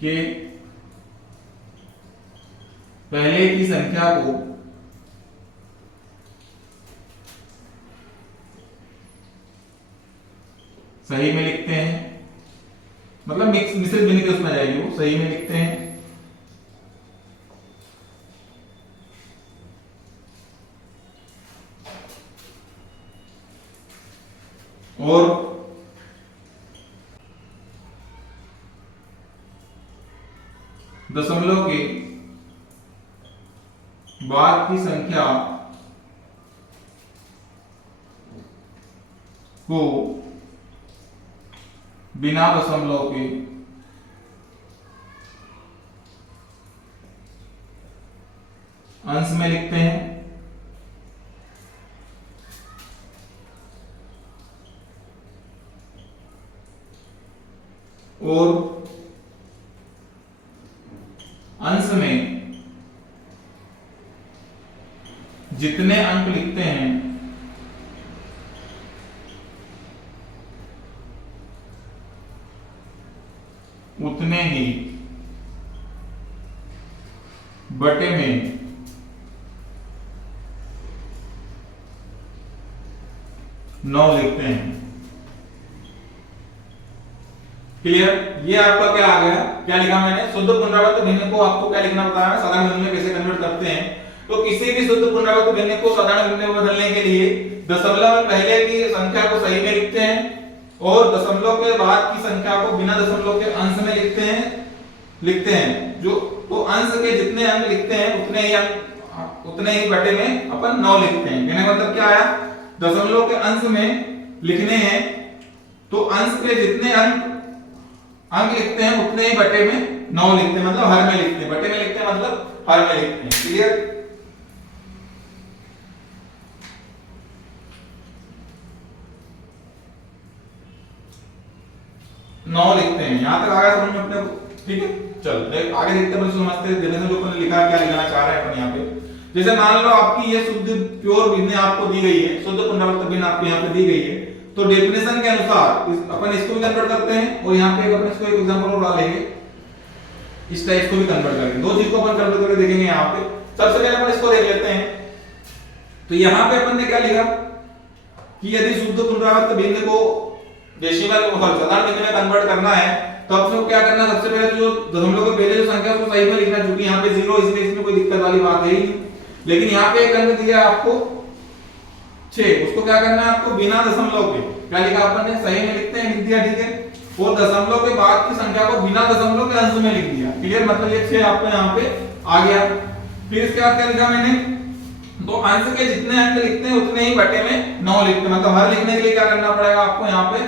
के पहले की संख्या को सही में लिखते हैं, मतलब मिश्रित भिन्न के उसमें आ जाएगी, वो सही में लिखते हैं। और दशमलव के बाद की संख्या को बिना दशमलव के अंश में लिखते हैं। और अंश में जितने अंक लिखते हैं उतने ही बटे में नौ लिखते हैं। क्लियर, ये आपका क्या आ गया, क्या लिखा मैंने, शुद्ध पुनरावृत्त भिन्न को आपको क्या लिखना बताया है, साधारण भिन्न में कैसे कन्वर्ट करते हैं। तो किसी भी शुद्ध पुनरावृत्त भिन्न को साधारण भिन्न में बदलने के लिए दशमलव में पहले की संख्या को सही में लिखते हैं और दशमलव के बाद की संख्या को बिना दशमलव के अंश में लिखते हैं। जो तो अंश के जितने अंक लिखते हैं उतने ही बटे में अपन 9 लिखते हैं। कहने का मतलब क्या आया, दशमलव के अंश में लिखने हैं तो अंश के जितने अंक लिखते हैं उतने ही बटे में 9 लिखते हैं, मतलब हर में लिखते हैं, बटे में लिखते हैं मतलब हर में लिखते हैं। क्लियर, नौ लिखते हैं। यहां तक आ गया समझ में अपने, ठीक है। चल आगे देखते हैं, समझते हैं जो अपन लिखा है क्या लिखना चाह रहे हैं अपन यहाँ पे। जैसे मान लो आपकी ये शुद्ध प्योर भिन्न आपको दी गई है, शुद्ध पुनरावृत्त भिन्न आपको यहाँ पे दी गई है, तो डेफिनेशन के अनुसार अपन इसको भी कन्वर्ट करते हैं और यहाँ पे अपन इसको एक एग्जांपल और डाल लेंगे, इस टाइप को भी कन्वर्ट करेंगे। दो चीज को अपन कन्वर्ट करके देखेंगे। यहाँ पे सबसे पहले अपन इसको देख लेते हैं। तो यहाँ पे अपन ने क्या लिखा कि यदि शुद्ध पुनरावृत्त भिन्न को डेसिमल साधारण भिन्न में कन्वर्ट करना है तो आपको क्या करना है, सबसे पहले तो जो दशमलव के पहले जो संख्या उसको सही में लिखना, क्योंकि यहाँ पे 0 इसलिए इसमें कोई दिक्कत वाली बात है ही नहीं। लेकिन यहाँ पे एक अंक दिया आपको 6, उसको क्या करना है आपको बिना दशमलव के, क्या लिखा अपन ने, सही में लिखते हैं, लिख दिया, ठीक है। और दशमलव के बाद की संख्या को बिना दशमलव के अंश में लिख दिया, क्लियर, मतलब ये 6 आपको यहाँ पे आ गया। फिर इसके बाद क्या लिखा मैंने, तो अंश के जितने अंक लिखते हैं उतने ही बटे में 9 लिखते हैं, मतलब हर लिखने के लिए क्या करना पड़ेगा आपको, यहाँ पे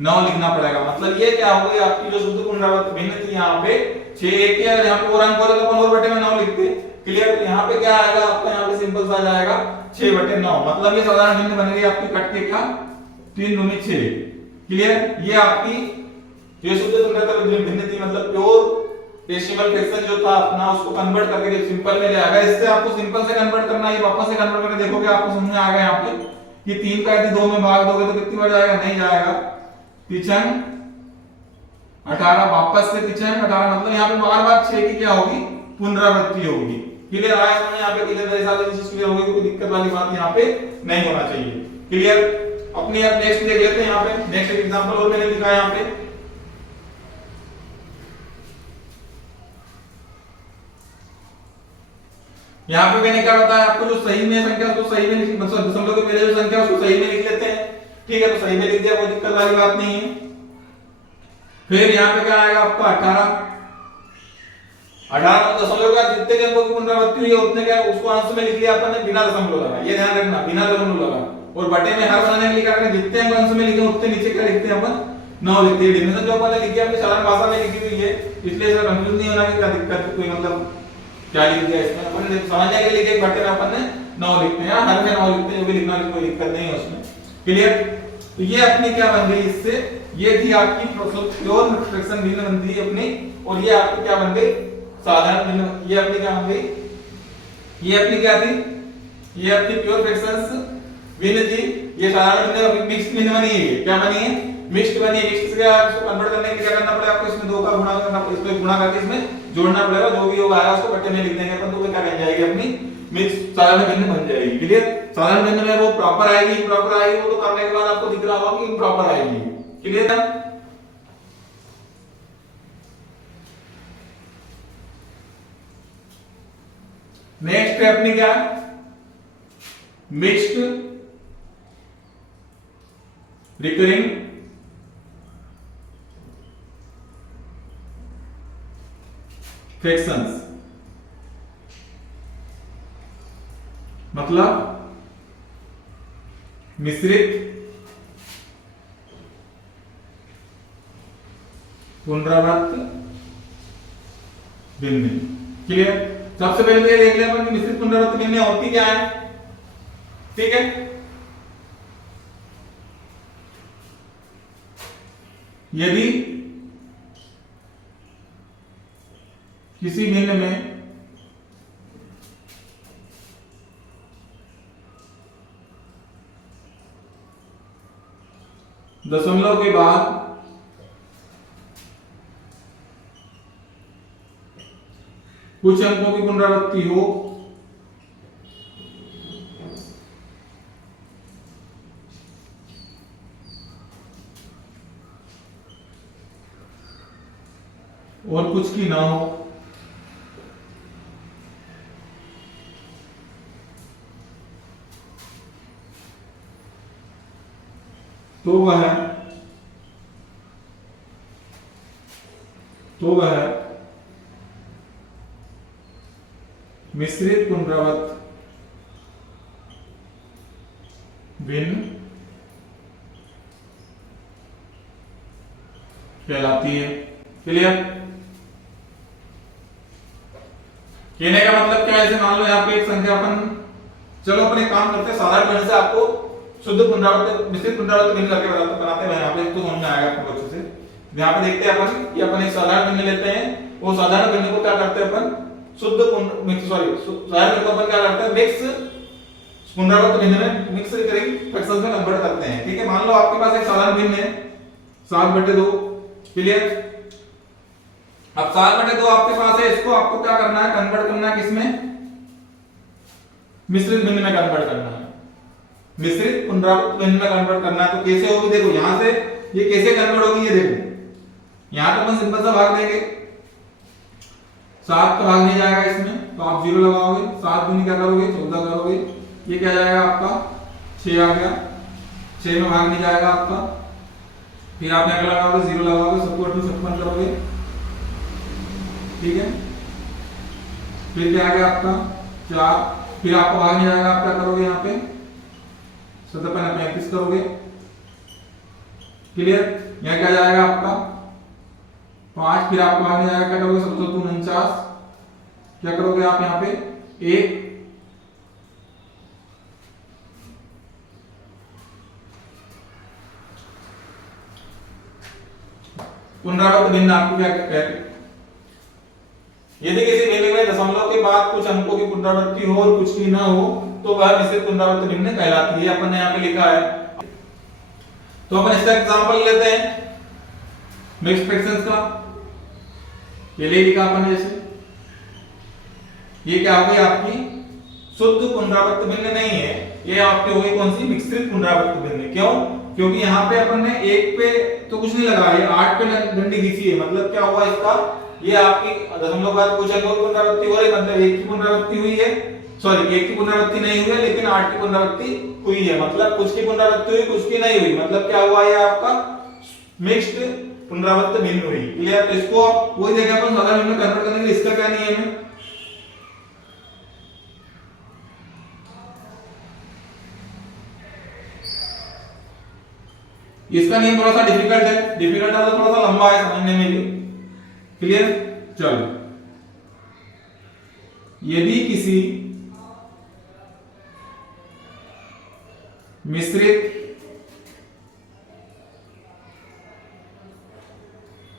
9 लिखना पड़ेगा। मतलब ये क्या हो गई आपकी जो शुद्ध पुनरावृत्त भिन्न थी यहाँ पे 6 1 है, यहाँ पे और अंक होता तो अपन और बटे में 9 लिखते, क्लियर। यहाँ पे क्या आएगा आपका, यहाँ पे सिंपल सा जाएगा 6 बटे 9, मतलब ये साधारण भिन्न बन गई आपकी, कट के क्या 3 दूनी 6, क्लियर। ये आपकी ये शुद्ध पुनरावृत्त भिन्न थी, मतलब प्योर डेसिमल फ्रैक्शन जो था अपना उसको कन्वर्ट करके सिंपल में ले आएगा। इससे आपको सिंपल से कन्वर्ट करना है, वापस से कन्वर्ट करके देखोगे आपको समझ में आ गया यहाँ पे कि 3 का यदि 2 में भाग दोगे तो कितनी बार जाएगा, नहीं जाएगा, 3 18, वापस से 3 18, मतलब यहाँ पे बार बार 6 की क्या होगी, पुनरावृत्ति होगी, क्लियर। आया समझ यहाँ पे, क्लियर, मेरे साथ क्लियर होगी, कोई दिक्कत वाली बात यहाँ पे नहीं होना चाहिए, क्लियर। अपने आप नेक्स्ट देख लेते हैं। यहाँ पे नेक्स्ट एग्जांपल और मैंने लिखा है यहाँ पे, यहाँ पे मैंने क्या बताया आपको, जो सही में संख्या उसको सही में लिख, मतलब दशमलव के पहले जो संख्या उसको सही में लिख लेते हैं, ठीक है। तो सही में लिख दिया, कोई दिक्कत वाली बात नहीं है। फिर यहाँ पे क्या आएगा आपका 18 दशमलव का जितने अंकों की पुनरावृत्ति हुई है उतने क्या उसको अंश में लिख लिया अपन ने, बिना दशमलव लगा, ये ध्यान रखना, बिना दशमलव लगा। और बटे में हर बनाने के लिए क्या करना, जितने अंक अंश में लिखे उतने नीचे क्या लिखते हैं अपन, 9 लिखते हैं। डिफिनेशन जो अपन ने लिखी है अपनी साधारण भाषा में लिखी हुई है, इसलिए सर कंफ्यूज नहीं होना कि क्या दिक्कत कोई, मतलब क्या लिख दिया इसमें, अपन ने समझने के लिए एक बटे में अपन ने 9 लिखते हैं, हर में 9 लिखते हैं, जो भी लिखना है कोई दिक्कत नहीं है उसमें, क्लियर। तो ये अपनी क्या बन गई, इससे ये थी आपकी प्योर फ्रैक्शन भिन्न बन गई अपनी, और ये आपकी क्या बन गई, साधारण भिन्न। ये अपनी क्या बन गई, ये अपनी क्या थी, ये अपनी प्योर फ्रैक्शंस भिन्न थी, ये साधारण भिन्न मिक्स्ड भिन्न बनी है। क्या बनी है, मिक्स्ड बनी है। मिक्स्ड से क्या इसको कन्वर्ट करने के लिए क्या करना पड़ेगा आपको, इसमें 2 का गुणा करना, इसमें गुणा करके इसमें जोड़ना पड़ेगा, जो भी होगा आएगा उसको बटे में लिख देंगे अपन, तो क्या बन जाएगी अपनी मिक्स साधारण भिन्न बन जाएगी, क्लियर। साधारण भिन्न में वो प्रॉपर आएगी, इम्प्रॉपर आएगी, वो तो करने के बाद आपको दिख रहा होगा कि इम्प्रॉपर आएगी, क्लियर है। नेक्स्ट है अपनी क्या, मिक्स्ड रिकरिंग फ्रैक्शंस, मतलब मिश्रित पुनरावृत्त भिन्न, क्लियर। सबसे पहले तो ये देख लें अपन कि मिश्रित पुनरावृत्त भिन्न होती क्या है, ठीक है। यदि किसी भिन्न में दशमलव के बाद कुछ अंकों की पुनरावृत्ति हो और कुछ की ना हो, तो वह मिश्रित पुनरावृत्त भिन्न कहलाती है, क्लियर। कहने का मतलब क्या है, जैसे मान लो यहाँ पे एक संख्या अपन, चलो अपन एक काम करते हैं, साधारण भिन्न से आपको शुद्ध पुनरावृत्त मिश्रित पुनरावृत्त भिन्न करके बनाते हैं, यहाँ पे तो समझ में आएगा आपको अच्छे से। यहाँ पे देखते हैं अपन कि अपन एक साधारण भिन्न लेते हैं, वो साधारण भिन्न को क्या करते हैं अपन शुद्ध मिक्स सॉरी जाहिर में तो अपन क्या करते हैं मिक्स पुनरावृत्त भिन्न में मिक्स करेंगे फ्रैक्शंस में कन्वर्ट करते हैं। ठीक है, मान लो आपके पास एक साधारण भिन्न है 7/2, क्लियर। अब 7/2 आपके पास है, इसको आपको क्या करना है, कन्वर्ट करना है किसमें, मिश्रित भिन्न में कन्वर्ट करना है, मिश्रित पुनरावृत्त भिन्न में कन्वर्ट करना है। तो कैसे होगी, देखो यहां से ये कैसे कन्वर्ट होगी, ये देखो यहां तो अपन सिंपल सा भाग देंगे, 7 का भाग नहीं जाएगा इसमें तो आप 0 लगाओगे, 7 दूनी क्या करोगे 14 करोगे, ये क्या जाएगा आपका 6 आ गया, 6 में भाग नहीं जाएगा आपका, फिर आप क्या लगाओगे 0 लगाओगे, सबको 8 में 56 करोगे, ठीक है। फिर क्या आ गया आपका 4, फिर आपको भाग नहीं जाएगा, आप क्या करोगे यहाँ पे 7 × 35 करोगे, क्लियर। यहाँ क्या जाएगा आपका 5, फिर आपको भाग नहीं जाएगा, क्या करोगे 7 × 49, क्या करोगे आप यहाँ पे 1, पुनरावृत्त भिन्न आपको क्या कहते हैं, यदि किसी भिन्न में दशमलव के बाद कुछ अंकों की पुनरावृत्ति हो और कुछ की ना हो तो वह मिश्रित पुनरावृत्त भिन्न कहलाती है। अपन ने यहाँ पे लिखा है, तो अपन इसका एग्जांपल लेते हैं मिक्स्ड फ्रैक्शंस का। ये ले लिखा अपन जैसे, ये क्या हो गई आपकी शुद्ध पुनरावृत्त भिन्न नहीं है, ये आपके हो गई कौन सी मिश्रित पुनरावृत्त भिन्न। क्यों, क्योंकि यहाँ पे अपन ने 1 पे तो कुछ नहीं लगा, ये 8 पे डंडी खींची है, मतलब क्या हुआ इसका, ये आपकी दशमलव बाद कुछ अंकों की पुनरावृत्ति हो रही, मतलब 1 की पुनरावृत्ति हुई है, सॉरी 1 की पुनरावृत्ति नहीं हुई है लेकिन 8 की पुनरावृत्ति हुई है, मतलब कुछ की पुनरावृत्ति हुई कुछ की नहीं हुई, मतलब क्या हुआ, ये आपका मिक्स्ड पुनरावृत्त भिन्न हुई, क्लियर। तो इसको आप वही जगह अपन साधारण में कन्वर्ट करने के लिए इसका क्या नियम है, इसका नियम थोड़ा सा डिफिकल्ट है, डिफिकल्ट है तो थोड़ा सा लंबा है समझने में भी, क्लियर। चलो, यदि किसी मिश्रित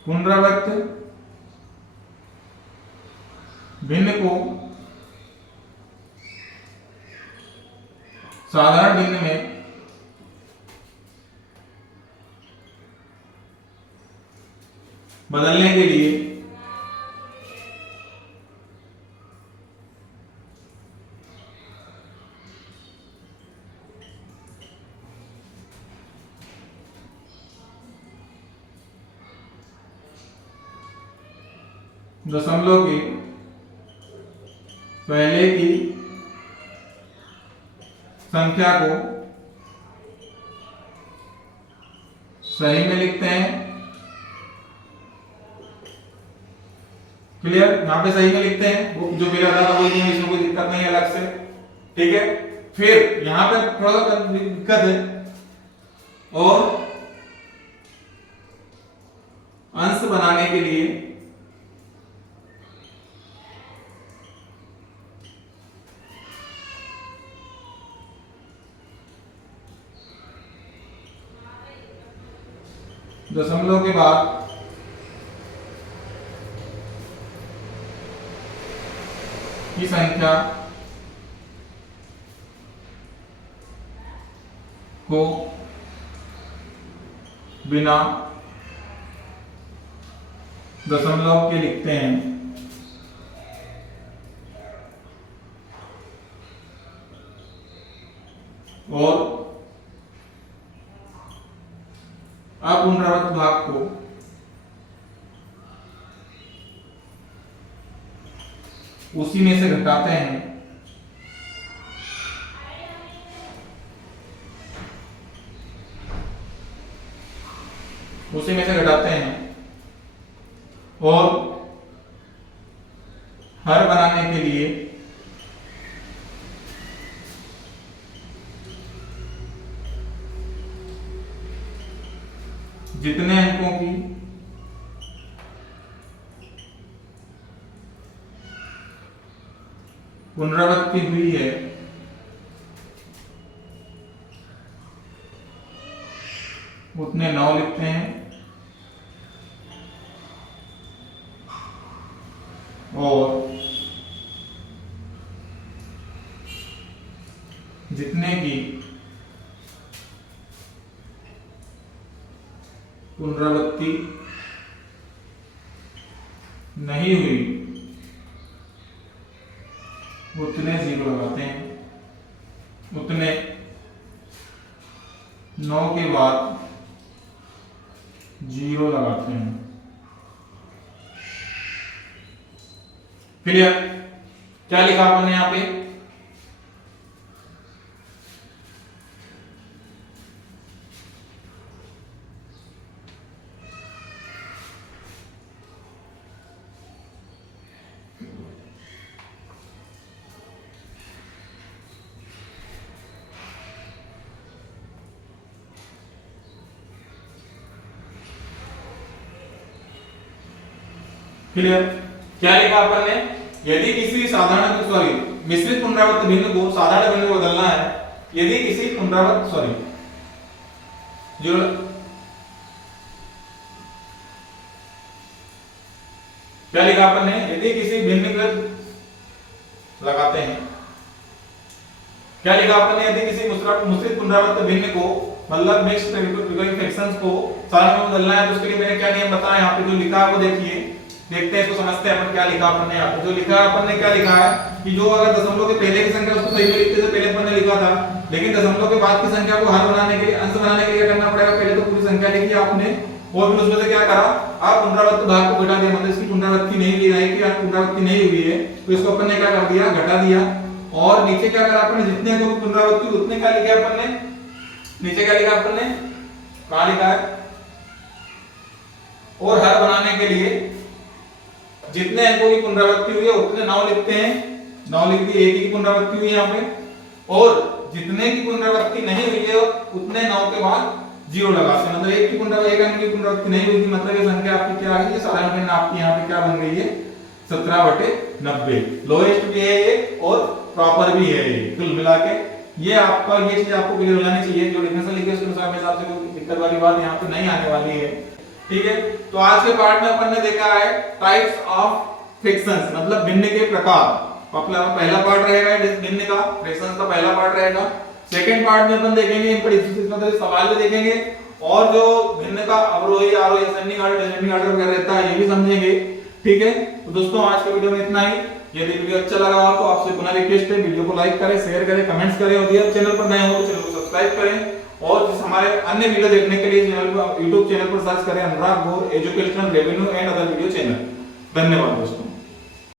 पुनरावृत्त भिन्न को साधारण भिन्न में बदलने के लिए दशमलव के पहले की संख्या को सही में लिखते हैं, क्लियर। यहां पे सही में लिखते हैं, वो जो मेरा था वही नहीं, इसमें कोई दिक्कत नहीं है अलग से, ठीक है। फिर यहां पे थोड़ा सा दिक्कत है, और अंश बनाने के लिए दशमलव के बाद की संख्या को बिना दशमलव के लिखते हैं, और अपुनरावृत्त भाग को उसी में से घटाते हैं, उसी में से घटाते हैं, और हर बनाने के लिए जितने अंकों की पुनरावृत्ति हुई है उतने 9 लिखते हैं, और पुनरावृत्ति नहीं हुई उतने जीरो लगाते हैं, उतने 9 के बाद जीरो लगाते हैं। क्लियर? क्या लिखा आपने यहां पे? क्लियर? क्या लिखा अपन ने? यदि किसी साधारण सॉरी मिश्रित पुनरावृत्त भिन्न को साधारण भिन्न में बदलना है, यदि किसी पुनरावृत्त सॉरी जो क्या लिखा अपन ने? यदि किसी भिन्न को लगाते हैं, क्या लिखा अपन ने? यदि किसी मिश्रित पुनरावृत्त भिन्न को मतलब मिक्स्ड फ्रैक्शंस को साधारण में बदलना है, तो उसके लिए मैंने क्या नियम बताया यहाँ पे जो लिखा है वो देखिए, देखते हैं इसको, समझते हैं अपन क्या लिखा अपन ने यहाँ पे। जो लिखा है अपन ने क्या लिखा है कि जो अगर दशमलव के पहले की संख्या उसको सही में लिखते थे, पहले अपन ने लिखा था, लेकिन दशमलव के बाद की संख्या को हर बनाने के लिए, अंश बनाने के लिए क्या करना पड़ेगा? पहले तो पूरी संख्या लिखी आपने और फिर उसमें से क्या करा? आप पुनरावृत्त भाग को घटा दिया, मतलब इसकी पुनरावृत्ति नहीं ली है कि पुनरावृत्ति नहीं हुई है, तो इसको अपन ने क्या कर दिया? घटा दिया। और नीचे क्या करा अपन ने? जितने को पुनरावृत्ति उतने क्या लिखा अपन ने? नीचे क्या लिखा अपन ने? कहां लिखा है? और हर बनाने के लिए जितने अंकों की पुनरावृत्ति हुई है उतने 9 लिखते हैं, 9 लिख दी, एक ही पुनरावृत्ति हुई यहाँ पे, और जितने की पुनरावृत्ति नहीं हुई है उतने 9 के बाद जीरो लगाते हैं, मतलब एक की पुनरावृत्ति, एक अंक की पुनरावृत्ति नहीं हुई थी, मतलब ये संख्या आपकी क्या आ गई है? साधारण भिन्न आपकी यहाँ पे क्या बन गई है? 17/90। लोएस्ट भी है ये और प्रॉपर भी है ये, कुल मिला के ये आपका, ये चीज आपको क्लियर हो जानी चाहिए। जो डिफिनेशन लिखी है उसके अनुसार मेरे हिसाब से कोई दिक्कत वाली बात यहाँ पे नहीं आने वाली है, ठीक है। तो आज के पार्ट में अपन ने देखा है टाइप्स ऑफ फ्रैक्शंस, मतलब भिन्न के प्रकार। अपना पहला पार्ट रहेगा भिन्न का, फ्रैक्शंस का पहला पार्ट रहेगा। सेकंड पार्ट में अपन देखेंगे इन पर सवाल भी देखेंगे, और जो भिन्न का अवरोही आरोही असेंडिंग ऑर्डर डिसेंडिंग ऑर्डर वगैरह रहता है ये भी समझेंगे, ठीक है। तो दोस्तों आज के वीडियो में इतना ही। यदि वीडियो अच्छा लगा हो तो आपसे पुनः रिक्वेस्ट है, वीडियो को लाइक करें, शेयर करें, कमेंट्स करें, और यदि चैनल पर नए हो तो चैनल को सब्सक्राइब करें, और जिस हमारे अन्य वीडियो देखने के लिए यूट्यूब चैनल पर सर्च करें Anurag Gaur educational revenue and other video channel. धन्यवाद दोस्तों।